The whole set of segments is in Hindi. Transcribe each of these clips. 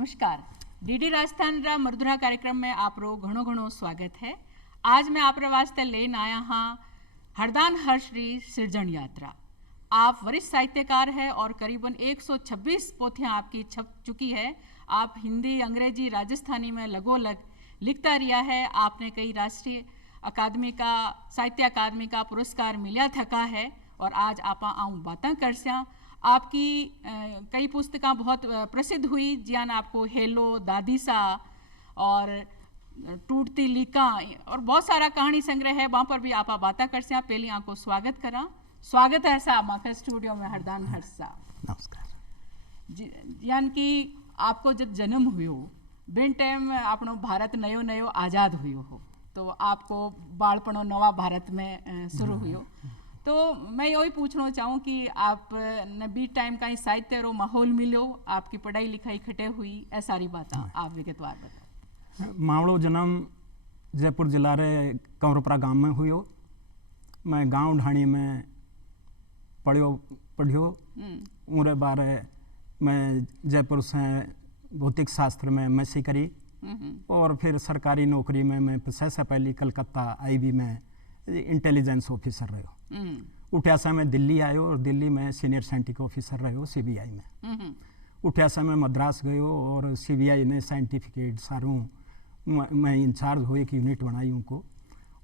नमस्कार। डीडी राजस्थान रा मरदुरा कार्यक्रम में आप रो घणो घणो स्वागत है। आज मैं आप वास्ते लेन आया हाँ हरदान हर्ष री सृजन यात्रा। आप वरिष्ठ साहित्यकार हैं और करीबन 126 पोथियां आपकी छप चुकी है। आप हिंदी, अंग्रेजी, राजस्थानी में लगोलग लिखता रिया है। आपने कई राष्ट्रीय अकादमी का साहित्य अकादमी का पुरस्कार मिला थका है और आज आप आऊँ बातें कर स्या। आपकी कई पुस्तकें बहुत प्रसिद्ध हुई जियान आपको हेलो, दादी सा और टूटती लीका और बहुत सारा कहानी संग्रह है, वहाँ पर भी आप बातें कर स्या। पहले आपको स्वागत करा। स्वागत है सा माखा स्टूडियो में हरदान हर्ष सा। नमस्कार। यान कि आपको जब जन्म हुयो बिन टाइम आपनो भारत नयो नयो आज़ाद हुयो हो, तो आपको बालपनो नवा भारत में शुरू हुयो। तो मैं यही पूछना चाहूँ कि आप ने बी टाइम का साहित्य रो माहौल मिलो, आपकी पढ़ाई लिखाई खटे हुई, ऐ सारी बातें आप विगतवार बताओ। मावड़ो जन्म जयपुर जिला रे कंवरपरा गांव में हुयो। मैं गांव ढाणी में पढ़ियो। उरे बारे मैं जयपुर से भौतिक शास्त्र में एमएससी करी और फिर सरकारी नौकरी में मैं से पहले कलकत्ता आईबी में इंटेलिजेंस ऑफिसर रहो। उठ्या से मैं दिल्ली आयो और दिल्ली में सीनियर साइंटिफिक ऑफिसर रहो सीबीआई में। उठ्या से मैं मद्रास गयो और सीबीआई ने साइंटिफिकेट सारूँ मैं इंचार्ज हुए एक यूनिट बनाई उनको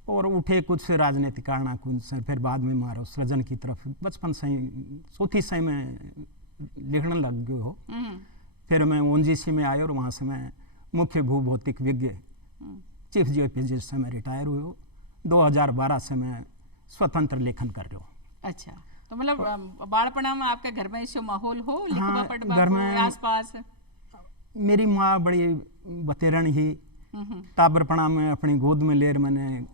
और उठे कुछ राजनीतिक कारण कुछ फिर बाद में मारो सृजन की तरफ बचपन से ही चौथी से मैं लिखने लग गयो हो। फिर मैं ओनजीसी में आया और वहाँ से मैं मुख्य भूभौतिक विज्ञ चीफ जियोलॉजिस्ट से मैं रिटायर हुए। 2012 से मैं स्वतंत्र लेखन कर रहा हूँ। अच्छा, तो मतलब बालपना में आपके घर में ऐसे माहौल हो? हाँ, घर में आसपास मेरी माँ बड़ी बतेरण ही ताबरपना में अपनी गोद में लेर मैंने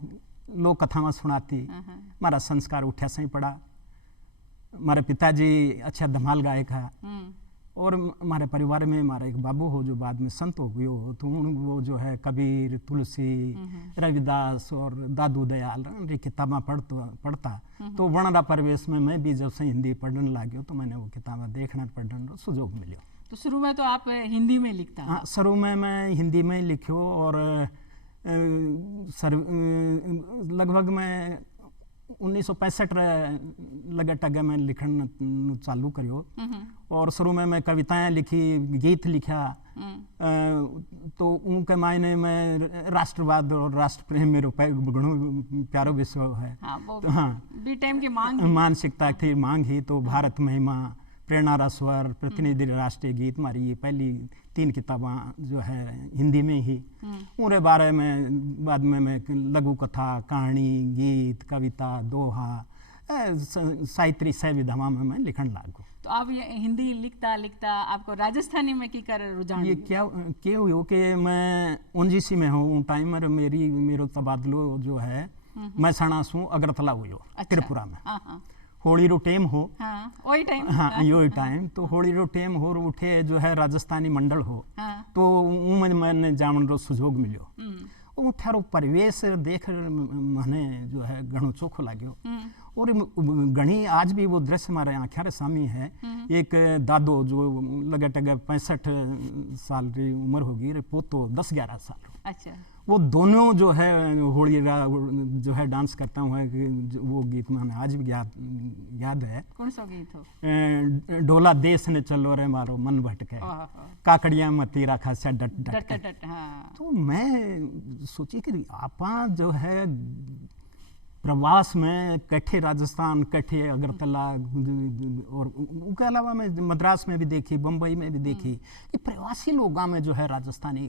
लोक कथावां सुनाती। हमारा संस्कार उठ्या से ही पड़ा। हमारे पिताजी अच्छा धमाल गायक है और हमारे परिवार में हमारा एक बाबू हो जो बाद में संत हो गए हो, तो वो जो है कबीर, तुलसी, रविदास और दादू दयाल की किताबें पढ़ता तो वर्णरा परिवेश में मैं भी जब से हिंदी पढ़ने लगे तो मैंने वो किताबें देखना पढ़ने सुजोग मिले। तो शुरू में तो आप हिंदी में लिखता? हाँ, शुरू में मैं हिंदी में लिखो और लगभग मैं 1965 लगे टगे में लिखन चालू करियो और शुरू में मैं कविताएं लिखी, गीत लिखा। तो उनके मायने में राष्ट्रवाद और राष्ट्र प्रेम मेरे घणो प्यारो विषय है। तो हाँ बी टाइम की मानसिकता थी मांग ही। तो भारत महिमा, प्रेरणा रा स्वर, प्रतिनिधि राष्ट्रीय गीत, हमारी ये पहली 3 किताबें जो है हिंदी में ही। उनके बारे में बाद में मैं लघु कथा, कहानी, गीत, कविता, दोहा, साहित्य से विधावा में मैं लिखन लागू। तो आप ये हिंदी लिखता लिखता आपको राजस्थानी में की कर रुझान? ये क्या हुआ कि मैं ओनजीसी में हूँ टाइम में मेरो तबादलो जो है महसाणा से अगरतला हुई त्रिपुरा में। होली रो टाइम हो। वही टाइम। हाँ यो टाइम तो होली रो टाइम हो उठे जो है राजस्थानी मंडल हो। तो मैंने जामन रो सुजोग मिलो। उठारो परिवेश देख मने जो है घणो चोखो लाग्यो और घणी आज भी वो दृश्य हमारे आँखों सामने है। एक दादो जो लगे टगे 65 साल की उम्र होगी, पोतो 10-11 साल। अच्छा, वो दोनों जो है होली जो है डांस करता हूँ वो गीत मैंने आज भी याद है। कौन सा गीत हो? डोला देश ने चलो रे मारो मन भटके, काकड़िया मती रखा से डट डट। हाँ। तो मैं सोची कि आपा जो है प्रवास में कट्ठे राजस्थान, कट्ठे अगरतला और उसके अलावा मैं मद्रास में भी देखी, बम्बई में भी देखी कि प्रवासी लोगों में जो है राजस्थानी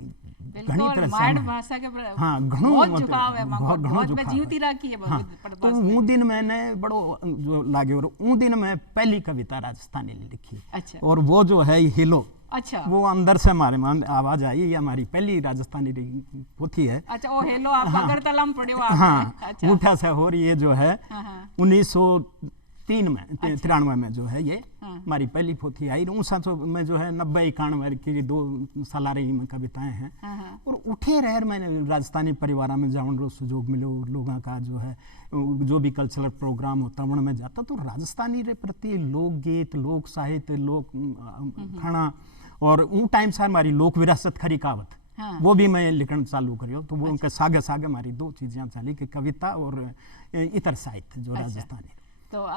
घनी तरह से भाषा के हाँ बहुत झुकाव है, बहुत जीवती राखी है। हाँ, तो वो दिन मैंने बड़ो जो लागे और वो दिन मैं पहली कविता राजस्थानी लिखी। अच्छा। और वो जो है हिलो। अच्छा। वो अंदर से हमारे मन आवाज आई। ये हमारी पहली राजस्थानी पोथी है। अच्छा, वो हेलो आप अगरतला में पढ़े हो? हाँ। अच्छा। उठा से हो रही है जो है 1903 में 93 में जो है ये हमारी पहली पोथी आई। उस में जो है 90-91 की 2 सालारी में कविताएं हैं। और उठे रह मैंने राजस्थानी परिवार में जावन रो सुजोग मिलो। लोगों का जो है जो भी कल्चरल प्रोग्राम होता वण में जाता तो राजस्थानी रे प्रति लोकगीत, लोक साहित्य, लोक खाना और उन टाइम से हमारी लोक विरासत खरी कहावत, हाँ। वो भी मैं लिखना चालू करियो, तो वो उनके सागे सागे हमारी दो चीजें चली कि कविता और इतर साहित्य जो राजस्थानी। तो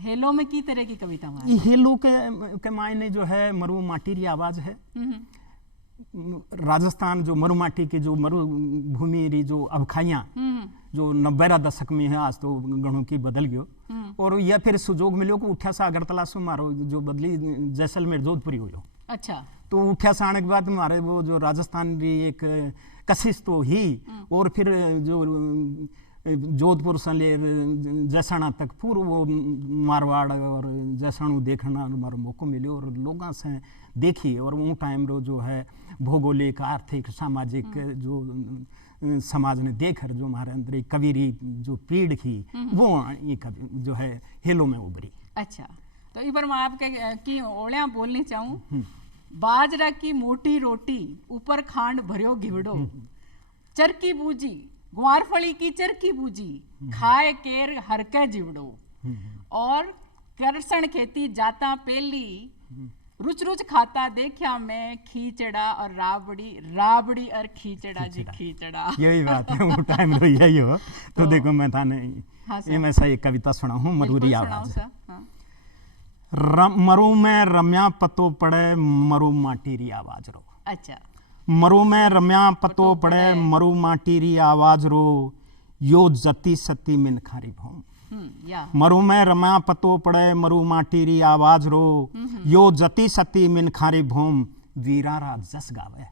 हेलो में की तरह की कविता में ये हेलो के मायने जो है मरु माटी री आवाज है। राजस्थान जो मरु माटी की जो मरुभूमि री जो अवखाइयाँ जो 90 दशक में है, आज तो गणों की बदल गयो, और यह फिर सुजोग मिलो को उठ्या सा अगरतला से मारो जो बदली जैसलमेर जोधपुरी हो जो। अच्छा। तो उठ्या से आने के बाद हमारे वो जो राजस्थान की एक कशिश तो ही, और फिर जो जोधपुर से ले जैसणा तक पूरा वो मारवाड़ और जैसणु देखना हमारा मौका मिले और लोगों से देखी, और वो टाइम रो जो है भौगोलिक आर्थिक सामाजिक जो समाज ने देखकर जो हमारे अंदर एक कविरी जो पीड़ थी वो ये कवि जो है हेलो में उभरी। अच्छा, तो इस पर मैं आपके की ओलियां बोलनी चाहूँ। बाजरा की मोटी रोटी ऊपर खांड भरियो घिवड़ो, चरकी बूजी ग्वारफली की चरकी बूजी, खाए केर हरके जिवड़ो, और करसण खेती जाता पेली, रुच रुच खाता देखा मैं खींचड़ा और राबड़ी, राबड़ी और खींचड़ा जी खींचड़ा। यही बात है, वो टाइम तो यही हो। तो देखो मैं थाने ये मैं सा एक कविता सुना हूँ, मरुरी आवाज। मरु में रम्या पतो पड़े मरु माटी री आवाज रो। अच्छा। मरु में रम्या पतो पड़े मरु माटी री आवाज रो, यो जती सती मिन खारी भौम। मरु में रम्या पतो पड़े मरु माटी री आवाज रो, यो जती सती मिन खारी भौम, वीरारा जस गावे।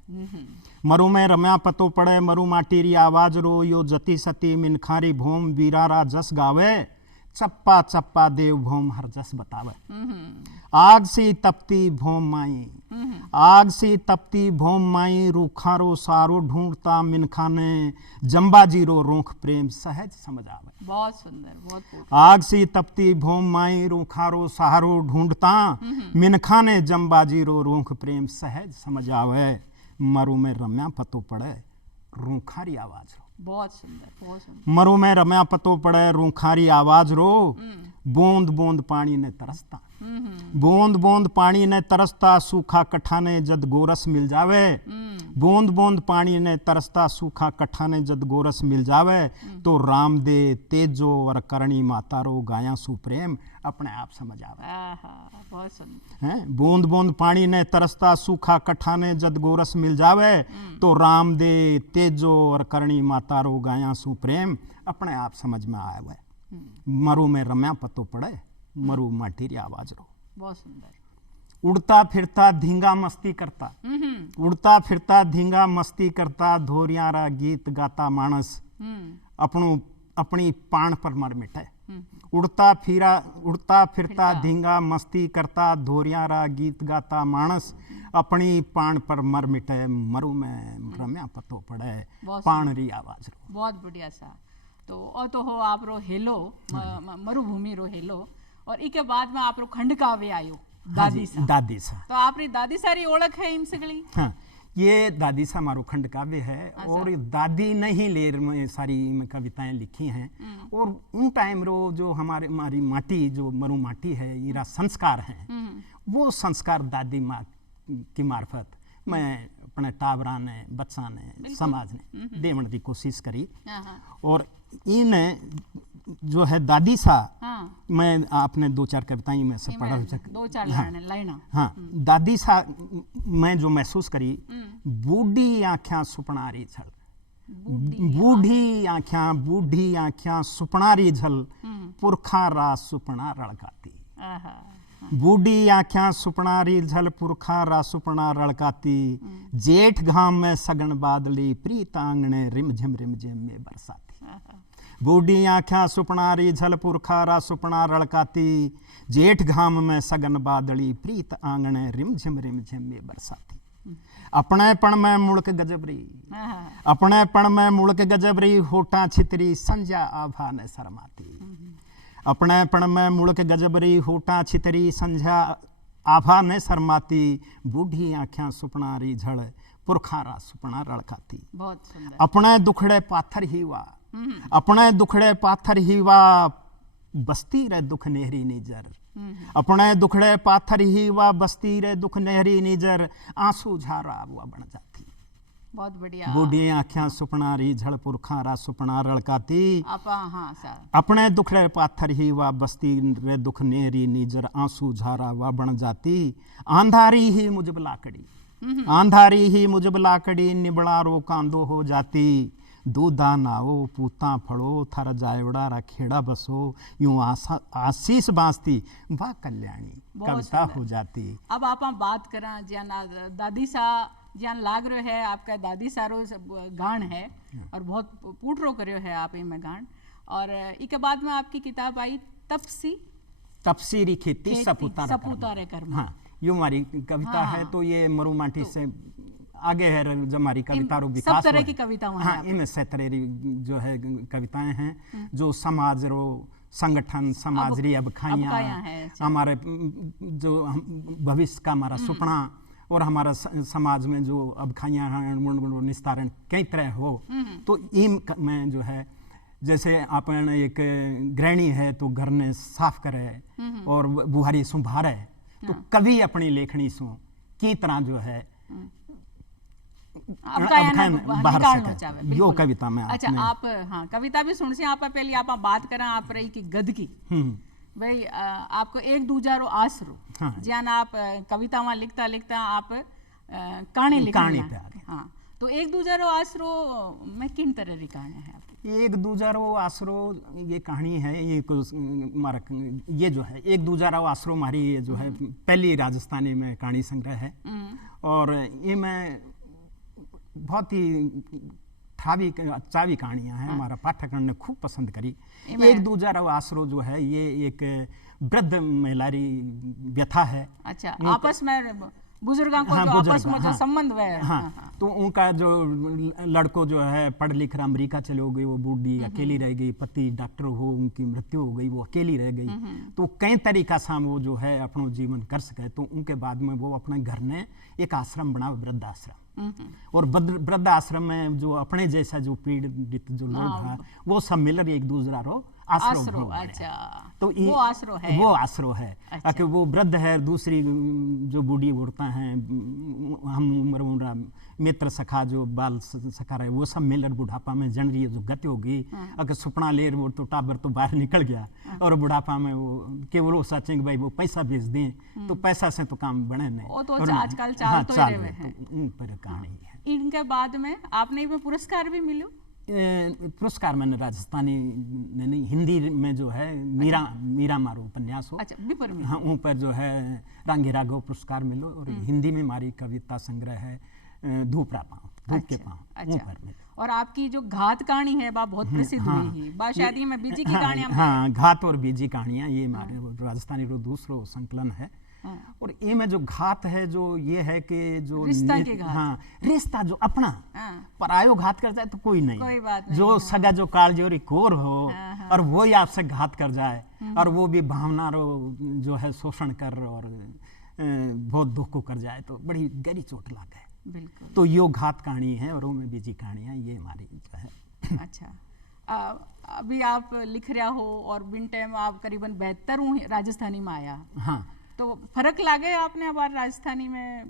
मरु में रम्या पतो पड़े मरु माटी री आवाज रो, यो जती सती मिन खारी भौम, वीरारा जस गावे, चप्पा चप्पा देव भौम हर जस बतावे। आग से तपती भौम माई, आग से तपती भौम माई, रूखारो सारो ढूंढता मिनखा ने, जम्बा जीरो रोंख प्रेम सहज समझ आवे। बहुत सुंदर, बहुत। आग से तपती भौम माई, रूखारो सारो ढूंढता मिनखा ने, जम्बा जीरो रोंख प्रेम सहज समझ आवे, मरु में रम्या पतो पड़े रूखारी आवाज रो। बहुत सुंदर, बहुत सुंदर। मरु में रम्या पतो पड़े रूखारी आवाज रो, बूंद बूंद पानी ने तरसता, बूंद बूंद पानी ने तरसता, सूखा कट्ठा ने जद गोरस मिल जावे, बूंद बूंद पानी ने तरसता, सूखा कट्ठा ने जद गोरस मिल जावे, तो राम दे तेजो और करणी माता रो, गाया सुप्रेम अपने आप समझ आवे। बहुत सुंदर है। बूंद बूंद पानी ने तरसता, सूखा कट्ठा ने जद गोरस मिल जावे, तो राम दे तेजो और करणी माता रो, गाया सुप्रेम अपने आप समझ में आवे। मरु में रम्या पतो पड़े मरु माटी री आवाज रो। बहुत सुंदर। उड़ता फिरता धींगा मस्ती करता, उड़ता फिरता धींगा मस्ती करता, धोरियारा गीत गाता मानस, अपनों अपनी पान पर मर मिटे। उड़ता फिरता धींगा मस्ती करता, धोरियारा गीत गाता मानस, अपनी पान पर मर मिटे, मरु में रम्या पतो पड़े पान री आवाज रो। बहुत बढ़िया सा। तो हो आप रो हेलो मरुभूमि रो हेलो, और इसके बाद में आप रो खंड काव्य आयो दादी सा। दादी सा, तो आपरी दादी सारी ओळख है इन सगली। हाँ, ये दादी सा मारो खंड काव्य है, और दादी ने ही लेर में सारी कविताएं लिखी हैं, और उन टाइम रो जो हमारी माटी जो मरु माटी है, ये संस्कार हैं, वो संस्कार दादी माँ की मार्फत मैं अपने टाबरा ने, बच्चा ने, समाज ने देवन की कोशिश करी। और इन जो है दादी सा, मैं आपने 2-4 कविताएं में से पढ़ा, 2-4 लाइना। हाँ, दादी सा मैं जो महसूस करी, बूढ़ी आँखें सुपनारी झल, बूढ़ी आँखें सुपनारी झल, पुरखा रास सुपना रड़काती। बूढ़ी आँखें सुपनारी झल, पुरखा रास सुपना रड़काती, जेठ घाम में सगन बादली, प्रीत आंगने रिमझिम में बरसाती। बूढ़ी आँखें सुपनारी झल, पुरखा रास सुपना रड़काती, जेठ घाम में सगन बादली, प्रीत आंगने रिमझिम में बरसाती। अपनेपन में मुड़क गजबरी, अपनेपन में मुड़क गजबरी, होठा छितरी संध्या आभा ने शर्माती। अपनेपन में मुड़क गजबरी, होठा छितरी संध्या आभा ने शर्माती, बूढ़ी आँखें सुपनारी झल, पुरखारा सुपना रड़काती। बहुत सुंदर। अपने दुखड़े पाथर ही वा, अपने दुखड़े पाथर ही वा, बस्ती रे दुख नेहरी निजर, अपने दुखड़े पाथर ही वा बस्ती रे दुख नेहरी निजर, आंसू झारा वो बन जाती। बहुत बढ़िया। बूढ़ी आँखें सुपना री झड़ पुरखा रा सुपना रड़काती, हाँ सर। अपने दुखड़े पाथर ही वा बस्ती रे दुख नेहरी निजर, आंसू झारा वा बन जाती। आंधारी ही मुझ लाकड़ी, आंधारी ही मुझ लाकड़ी, निबड़ा रो कांदो हो जाती। दूधा नाओ पूता फड़ो, थर जायवड़ा रा खेड़ा बसो, यूं आशीष बांसती वाह कल्याणी, कविता हो जाती। अब आप बात करा ज्यान दादी सा ज्यान लाग रहे है, आपका दादी सारो गान है और बहुत पूटरो करो है आप में गान। और इसके बाद में आपकी किताब आई तपसीरी खेती सपूतारे कर्म। हाँ, यो हमारी कविता है। तो ये मरु माटी से आगे है जब हमारी कविता रो विकास। सब तरह की कविताएं हैं। हाँ, इनमें से तरह जो है कविताएं हैं जो समाज रो संगठन, समाज री अबखाइयाँ, हमारे जो भविष्य का हमारा सपना और हमारा समाज में जो अबखाइयाँ हैं निस्तारण कई तरह हो। तो इन में जो है जैसे अपन एक गृहिणी है तो घर ने साफ करे और बुहारी संभारे, तो कभी अपनी लेखनी सो की तरह जो है बाहर सके यो कविता में। अच्छा, आप हाँ कविता भी सुन से आप पहले आप बात करें आप रही की गद की भाई आपको एक दूजा रो आसरो। हाँ, ज्यान आप कविता वहाँ लिखता लिखता आप कहानी लिखना। हाँ, तो एक दूजा रो आसरो में किन तरह की कहानी है? एक दूजा रो आसरो ये कहानी है, ये ये जो है एक दूजा रो आसरो हमारी ये जो है पहली राजस्थानी में कहानी संग्रह है। और ये मैं बहुत ही चावी कहानियां हैं। हमारा पाठकगण ने खूब पसंद करी। एक दूजा रो आसरो जो है ये एक वृद्ध महिलारी व्यथा है। अच्छा, आपस में बुजुर्गों को जो आपस में जो संबंध है। हाँ, तो उनका जो लड़को जो है पढ़ लिख कर अमेरिका चले हो गई, वो बूढ़ी अकेली रह गई, पति डॉक्टर हो उनकी मृत्यु हो गई, वो अकेली रह गई। तो कई तरीका से वो जो है अपना जीवन कर सके। तो उनके बाद में वो अपने घर ने एक आश्रम बना, वृद्ध आश्रम। और वृद्ध आश्रम में जो अपने जैसा जो पीड़ित जो लोग हैं वो सब मिलकर एक दूसरा रो आश्रो। अच्छा, तो वो आश्रो है, वो आश्रो है। अच्छा। कि वो वृद्ध है, दूसरी जो बूढ़ी औरतें हैं, हम उम्र मित्र सखा जो बाल सखा रहे, वो सब मिलकर बुढ़ापा में जन रही जो गति होगी। अगर सुपना ले वो तो टाबर तो बाहर निकल गया और बुढ़ापा में वो केवल वो सोचें कि भाई वो पैसा भेज दें, तो पैसा से तो काम बने नहीं। वो तो आजकल चाल तो उन पर कहानी है। इनके बाद में आपने भी पुरस्कार भी मिलो? पुरस्कार मैंने राजस्थानी नहीं, हिंदी में जो है मीरा मारो उपन्यास हो। अच्छा, हाँ, उन पर जो है रांगी राघव पुरस्कार मिलो। और हिंदी में हमारी कविता संग्रह है धूप के पाँव। अच्छा, और आपकी जो घात कहानी है वह बहुत प्रसिद्ध हुई है। बा शादी में बीजी की कहानियां। हाँ, घात और बीजी कहानियां ये हमारे राजस्थानी रो दूसरो संकलन है। और ये में जो घात है जो ये है कि जो रिश्ता के घात। हाँ, रिश्ता जो अपना परायो घात कर जाए तो कोई नहीं, कोई बात नहीं। जो सगा जो कालजोरी कोर हो और वो ही आपसे घात कर जाए और वो भी भावना रो जो है शोषण कर और बहुत दुख को कर जाए तो बड़ी गहरी चोट लागे। बिल्कुल। तो यो घात कहानी है और वो में बीजी कहानियां ये हमारी जो है। अच्छा, अभी आप लिख रहा हो और बिन टाइम आप करीबन 72 राजस्थानी में आया। हाँ, तो फर्क लागे आपने अब राजस्थानी में,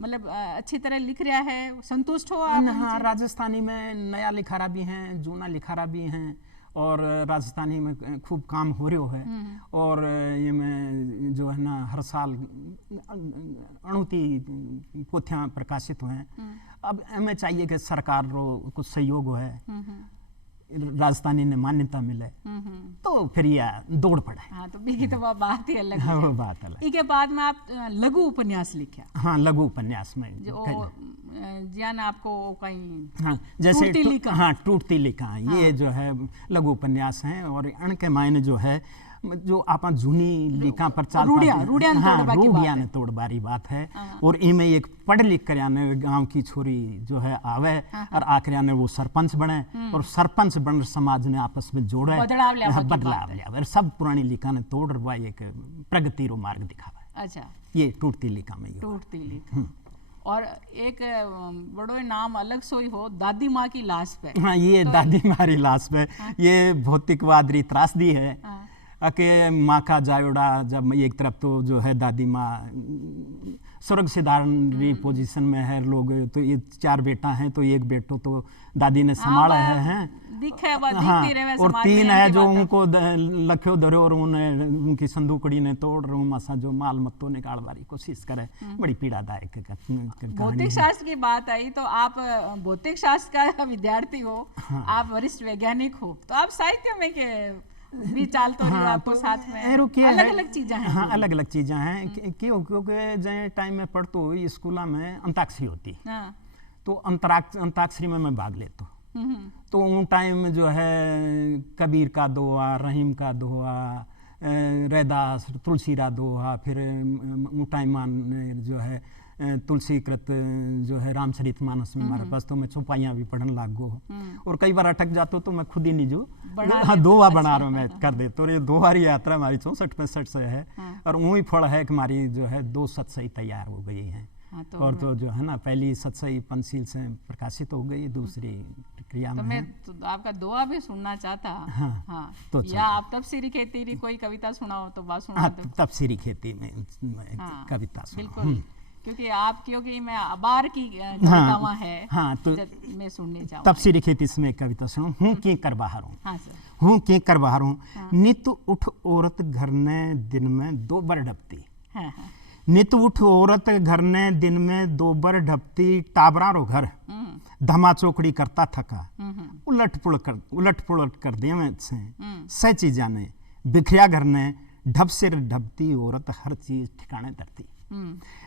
मतलब अच्छी तरह लिख रहा है, संतुष्ट हो आप? हाँ, राजस्थानी में नया लिखारा भी हैं, जूना लिखारा भी हैं और राजस्थानी में खूब काम हो रहा है। और ये में जो है ना हर साल अणुती पोथियाँ प्रकाशित हुए हैं। अब हमें चाहिए कि सरकार रो कुछ सहयोग है, राजस्थानी ने मान्यता मिले तो फिर यह दौड़ पड़े। हाँ, तो बीगी तो बात ही अलग है। वो बात अलग। इसके बाद में आप लघु उपन्यास लिखा। हाँ, लघु उपन्यास में जो ज्ञान आपको कहीं हाँ, जैसे टूटती लिखा ये जो है लघु उपन्यास हैं। और इनके मायने जो है जो आपा जूनी लिखा पर चाल रूढ़िया ने तोड़ बारी बात है। और इनमें एक पढ़ लिख कर यानी गांव की छोरी जो है आवे और आखिर यानी वो सरपंच बने और सरपंच बन समाज ने आपस में जोड़े, बदलाव और सब पुरानी लिखा ने तोड़ रहा एक प्रगति रो मार्ग दिखावा। अच्छा, ये टूटती लिखा में टूटती लिखा। और एक बड़ो नाम अलग सोई हो, दादी माँ की लाश पे। हाँ, ये तो दादी मारी लाश पे ये भौतिकवाद री त्रासदी है। के माँ का जायोड़ा, जब एक तरफ तो जो है दादी माँ स्वर्ग सिधारणी पोजीशन में है, लोग तो ये 4 बेटा हैं तो एक बेटो तो दादी ने संभाला है दिखे और 3 है जो उनको लख्यो धरो और उनकी संदूकड़ी ने तोड़ रू मसा जो माल मत्तो निकाल वाली कोशिश करे, बड़ी पीड़ादायक भौतिक शास्त्र की बात आई तो आप भौतिक शास्त्र का विद्यार्थी हो, आप वरिष्ठ वैज्ञानिक हो, तो आप साहित्य में के भी चाल तो आपको साथ में अलग अलग चीजें हैं। हाँ, अलग अलग चीजें हैं क्योंकि जय टाइम में पढ़तो स्कूल में अंताक्षरी होती, तो अंताक्षरी में मैं भाग लेता, तो उन टाइम जो है कबीर का दोहा, रहीम का दोहा, रैदास, तुलसीरा दोहा, फिर उन टाइम जो है तुलसी कृत जो है रामचरितमानस में हमारे पास, तो मैं चौपाइयाँ भी पढ़ने लागो, और कई बार अटक जाता तो मैं खुद ही नहीं जो दोहा बना रहा हूँ मैं कर दे, तो ये दोहारी यात्रा हमारी 64-65 से है, और वही फल है कि हमारी जो है 2 सतसई तैयार हो गई हैं। और तो जो है ना पहली सतसई पंचशील से प्रकाशित हो गई, दूसरी प्रक्रिया में मैं तो आपका दोहा भी सुनना चाहता। हाँ, तो या आप तफसीरी खेती कोई कविता सुनाओ तो बात सुना। तफसीरी खेती में कविता बिल्कुल, क्योंकि मैं अबार की कवितावां है, तो मैं सुननी चाहूँगा। तफसीरी खेती में कविता सुनो। हूँ के कर बाहर हूँ के कर बाहर हूँ, नित उठ औरत घर ने दिन में 2 बार ढपती, नित उठ औरत घर ने दिन में 2 बार ढपती, टाबरा रो घर धमा चौकड़ी करता थका, उलट पुलट कर दिया मैं सह चीजा ने, बिखरिया घर ने ढप सिर ढपती औरत हर चीज ठिकाने धरती,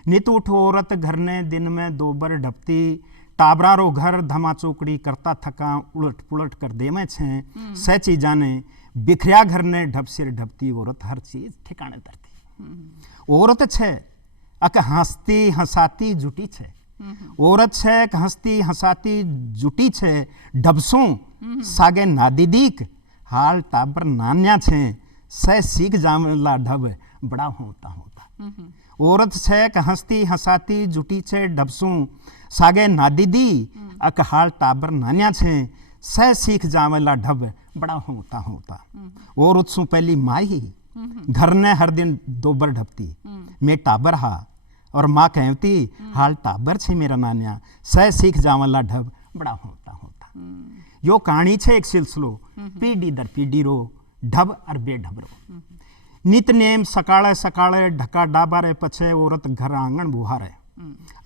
नित उठ औरत घर ने दिन में 2 बार ढपती, टाबरा रो घर धमा चौकड़ी करता थका, उलट पुलट कर दे मैं सह चीजा ने, बिखरिया घर ने ढप सिर ढपती औरत हर चीज ठिकाने धरती। औरत छे अक हंसती हंसाती जुटी छे, औरत छे कि हंसती हंसाती जुटी छे, ढबसों सागे नादीदीक हाल टाबर नान्या छे, सह सीख जामला ढब बड़ा होता औरत छे कि हंसती हंसाती जुटी छे, ढबसों सागे नादीदी अक हाल टाबर नान्या छे, सह सीख जामला ढब बड़ा होता औरत सु पहली माही घर ने हर दिन 2 बार ढपती, मैं टाबर हा और माँ कहती हाल टाबर छे मेरा नान्या, सह सीख जावला ढब बड़ा होता। यो कहानी छे एक सिलसिलो, पीढ़ी दर पीढ़ी रो ढब और बेढब रो, नित नेम सकाळे सकाळे ढका डाबारे पछे औरत घर आंगण बुहारे,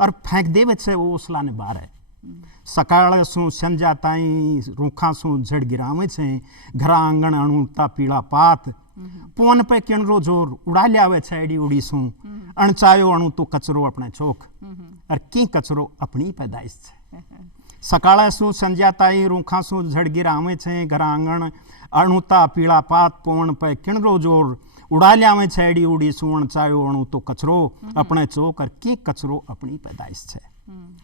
और फेंक देवे छे ओसला ने बारे, सकाळे सु संजा ताई रूखा सु झड़ गिरावे छे, घर आंगण अणुता पीला पात, पोन पे किणरो जोर उड़ा लियावे छे एडी उड़ी सु, अणचायो अणु तो कचरो अपने चोक, और की कचरो अपनी पैदाइश छे, सकाळे सु संजा ताई रूखा सु झड़ गिरावे छे, घर आंगण अणुता पीला पात, पोन पे किणरो जोर उड़ा लियावे छे एडी उड़ी सु, अणचायो अणु तो कचरो अपने चोक, और की कचरो अपनी पैदाइश छे।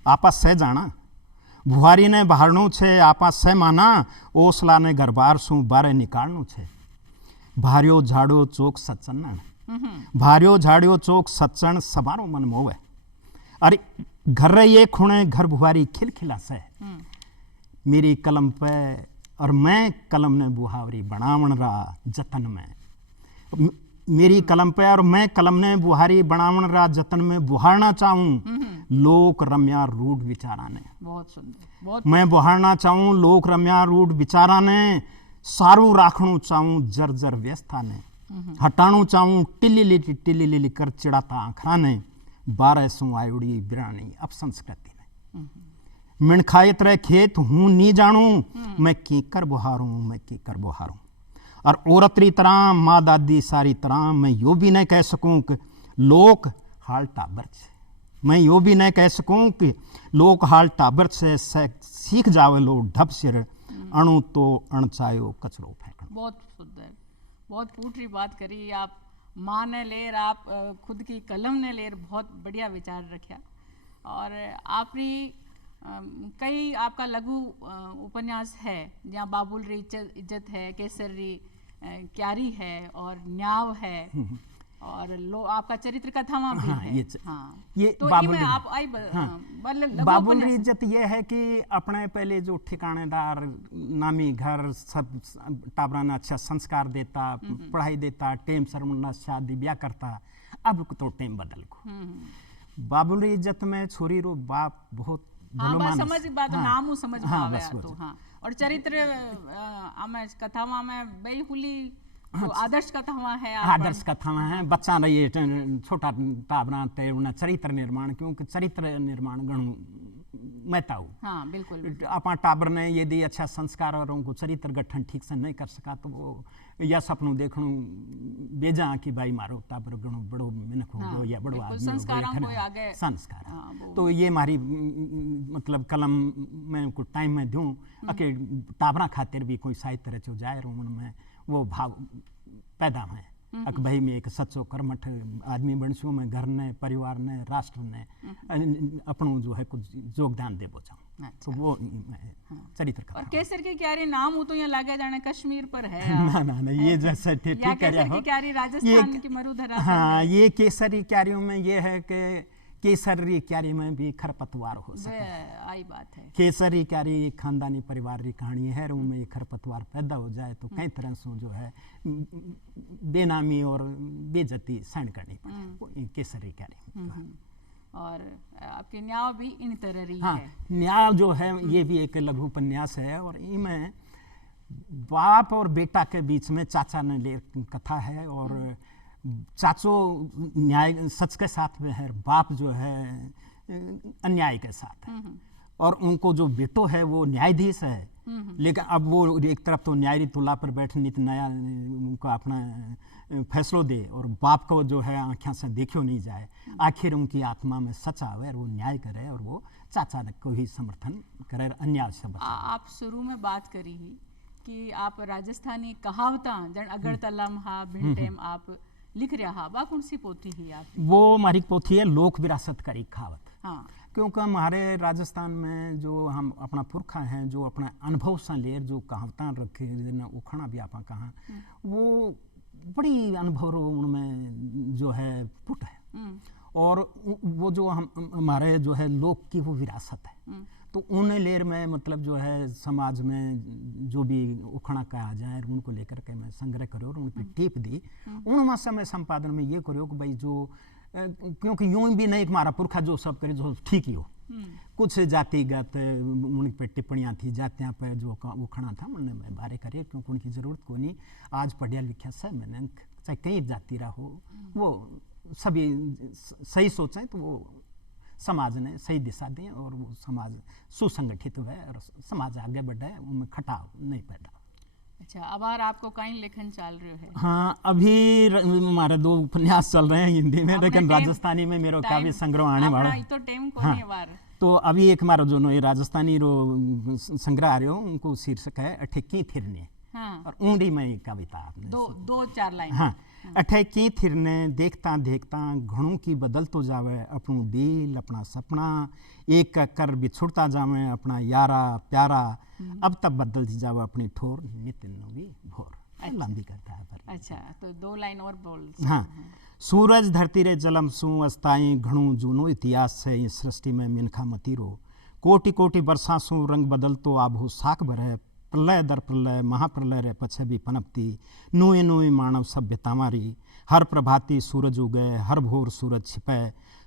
आपा सह जाना बुहारी ने बहारनु छे, आपा सह माना ओसला ने गरबार सु बारे निकालनु छे, भार्यो झाड़ो चोक सच्चन, भार्यो झाड़ियो चोक सच्चन सबारो मन मोवे, अरे घर ये खुणे घर बुहारी खिलखिला से, मेरी कलम पे और मैं कलम ने बुहावरी बनावण रा जतन में, मेरी कलम पे और मैं कलम ने बुहारी बनावण रा जतन में बुहारना चाहूं लोक रम्या रूढ़ विचारा ने, बहुत सुंदर, मैं बुहारना चाहूं लोक रम्या रूढ़ विचारा ने, सारू राखणु चाहूं जर जर व्यस्था ने, हटाणु चाहूं टिल्ली लिली कर चिड़ाता आखरा ने, 12 सु आयुड़ी बिरानी अब संस्कृति ने, मिणखायत रह खेत हूं नी जानू, मैं कीकर बुहारूं, और औरतरी तरह माँ दादी सारी तरह मैं यो भी नहीं कह सकूं कि लोक हाल टाबर छे, मैं यो भी नहीं कह सकूं कि लोक हाल टाबर से सीख जावे लो ढब सिर अणु तो अणचायो कचरो फेंक। बहुत सुंदर, बहुत फूटरी बात करी आप, माँ ने लेर आप खुद की कलम ने लेर बहुत बढ़िया विचार रखा, और आपने कई आपका लघु उपन्यास है जहाँ बाबुल री इज्जत है, केसर री क्यारी है और न्याव है, और आपका चरित्र कथावां भी हाँ, है। ये तो बाबुल इमे आप बाबुल इज्जत ये है कि अपने पहले जो ठिकानेदार नामी घर सब टाबराना अच्छा संस्कार देता, पढ़ाई देता, टेम सरमुन्ना शादी ब्याह करता, अब तो टेम बदल को बाबुल इज्जत में छोरी रो बाप बहुत समझ बात नामू समझ पावे तो हाँ। और चरित्र हमें कथावां में बई हुली तो आदर्श कथावां है, आदर्श कथावां है। बच्चा रही छोटा टाबरा ते उन्हें चरित्र निर्माण, क्योंकि चरित्र निर्माण गणु मैताऊ। हाँ बिल्कुल। अपना टाबर ने यदि अच्छा संस्कार और उनको चरित्र गठन ठीक से नहीं कर सका तो वो या सपनों देखणु बेजा कि भाई मारो टाबर गणु बड़ो मिनख हो गयो या बड़ो आदमी हो गयो संस्कार। तो ये हमारी मतलब कलम में कुछ टाइम में दूं अके टाबरा खातिर भी कोई साहित्य रचो जाए उनमें वो भाव पैदा है अक भाई में एक सच्चो कर्मठ आदमी बनसू में घर ने परिवार ने राष्ट्र ने अपनों जो है कुछ योगदान दे बोचा। तो वो चरित्र का। और केसर की क्यारी नाम हो तो यहाँ लागे जाने कश्मीर पर है। ना ये जैसे ठीक कह रहे हो। क्यारी राजस्थान की मरुधरा। हाँ, ये केसरी क्यारियों में ये है कि केसरी क्यारी में भी खरपतवार हो सके। आई बात है। केसरी क्यारी एक खानदानी परिवार की कहानी है, उनमें ये खरपतवार पैदा हो जाए तो कई तरह से जो है बेनामी और बेइज्जती सहन करनी पड़े। केसरी क्यारी और आपके न्याय भी इन तरह हाँ, है। न्याय जो है ये भी एक लघु उपन्यास है और इनमें बाप और बेटा के बीच में चाचा ने ले कथा है और चाचो न्याय सच के साथ में है, बाप जो है अन्याय के साथ है और उनको जो बेटो है वो न्यायाधीश है, लेकिन अब वो एक तरफ तो न्यायी तुला पर बैठ नित नया उनको अपना फैसलो दे और बाप को जो है आँखें से देखियो नहीं जाए, आखिर उनकी आत्मा में सच आवे और वो न्याय करे और वो चाचा को ही समर्थन करे, अन्याय से बचाए। आप शुरू में बात करी ही कि आप राजस्थानी कहावता जन अगरतला हा भिंटेम आप लिख रहा बा कौन सी पोथी ही आप? वो हमारी पोथी है लोक विरासत करी कहावत। हाँ। क्योंकि हमारे राजस्थान में जो हम अपना पुरखा हैं जो अपना अनुभव से लेर जो कहावतां रखे उखड़ा भी आपा कहा वो बड़ी अनुभव उनमें जो है पुट है और वो जो हम हमारे जो है लोक की वो विरासत है तो उन लेर में मतलब जो है समाज में जो भी उखड़ा कहा जाए उनको लेकर के मैं संग्रह करो और उन पर टिप दी उन समय संपादन में ये करो कि भाई जो क्योंकि यूं भी नहीं हमारा पुरखा जो सब करे जो ठीक ही हो कुछ जातिगत उन पर टिप्पणियाँ थी जातियाँ पर जो उखड़ा था उन्होंने मैं बारे करे क्योंकि उनकी ज़रूरत को नहीं आज पढ़िया लिखा सब मैंने चाहे कहीं जाति रहा हो वो सभी सही सोचें तो वो समाज ने सही दिशा दें और वो समाज सुसंगठित हुए और समाज आगे बढ़े उनमें खटाव नहीं पैदा। अच्छा अब आपको कहीं लेखन चल रहे है? हाँ अभी हमारे 2 उपन्यास चल रहे हैं हिंदी में लेकिन राजस्थानी में मेरा काव्य संग्रह आने वाला तो टाइम को नहीं बार तो अभी एक हमारा जो ये राजस्थानी रो संग्रह आ रहे हो उनको शीर्षक है अठे की थिरने। हाँ। और ऊँडी में एक कविता आपने 2-4 लाइन। हाँ अठे की थिरने देखता देखता घणों की बदल तो जावे अपनों डील अपना सपना एक कर बिछुड़ता जावे अपना यारा प्यारा अब तब बदल जावे अपनी ठोर नितिन भी भोर लंबी करता है पर। अच्छा तो 2 लाइन और बोल। हाँ सूरज धरती रे जलम सु अस्ताई घणों जूनो इतिहास से इस सृष्टि में मिनखा मतीरो कोटि कोटि वर्षा सु रंग बदल तो आभू साख भरे प्रलय दर प्रलय महाप्रलय रे पछे भी पनपती नुए नुए मानव सभ्यता मारी हर प्रभाती सूरज उगे हर भोर सूरज छिपे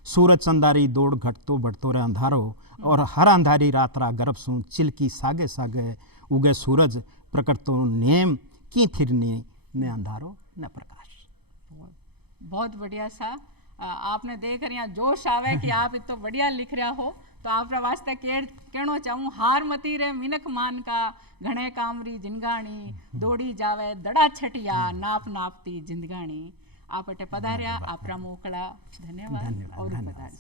सूरज चंदारी दौड़ घटतो बढ़तो रे अंधारो और हर अंधारी रात रा गर्भ सु चिलकी सागे सागे उगे सूरज प्रकट तो नेम की थिरने ने अंधारो न प्रकाश। बहुत बढ़िया सा आपने देख रहे यहाँ जोश आवे कि आप इतना बढ़िया लिख रहा हो तो आप वास्ते कहना चाहूँ हार मती रे मिनख मान का घणे कामरी जिनगाणी दौड़ी जावे दड़ा छटिया नाप नापती जिंदगाणी। आप अटे पधारिया आप मोकला धन्यवाद और पधार।